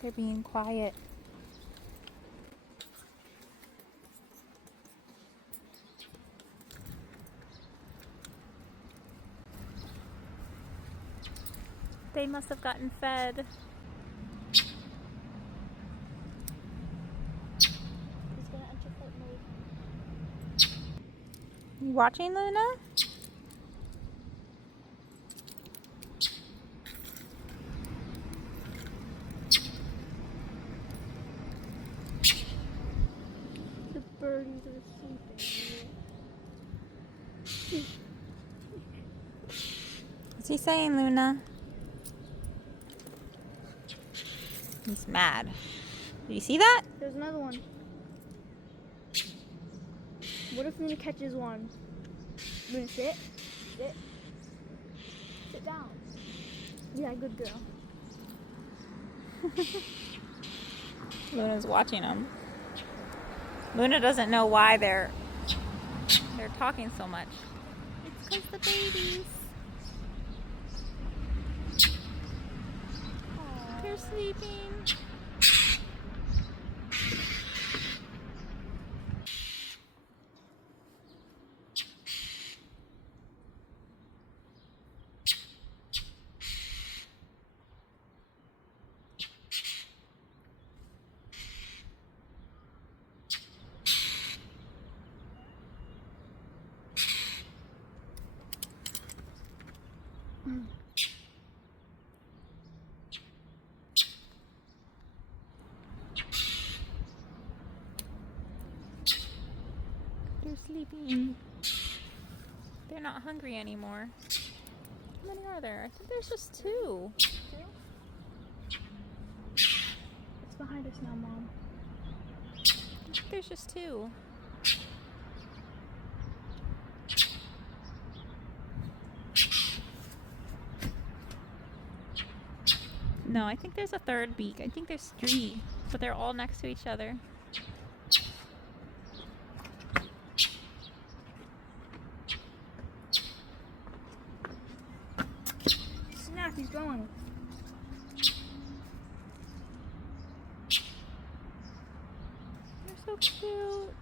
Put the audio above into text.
They're being quiet. They must have gotten fed. You watching, Luna? The birdies are sleeping. What's he saying, Luna? He's mad. Did you see that? There's another one. What if Luna catches one? Luna, sit. Sit. Sit down. Yeah, good girl. Luna's watching them. Luna doesn't know why they're talking so much. It's because the babies. Aww. They're sleeping. They're sleeping. They're not hungry anymore. How many are there? I think there's just 2. It's behind us now, Mom. I think there's just 2. No, I think there's a 3rd beak. I think there's 3, but they're all next to each other. Snap, he's going. They're so cute.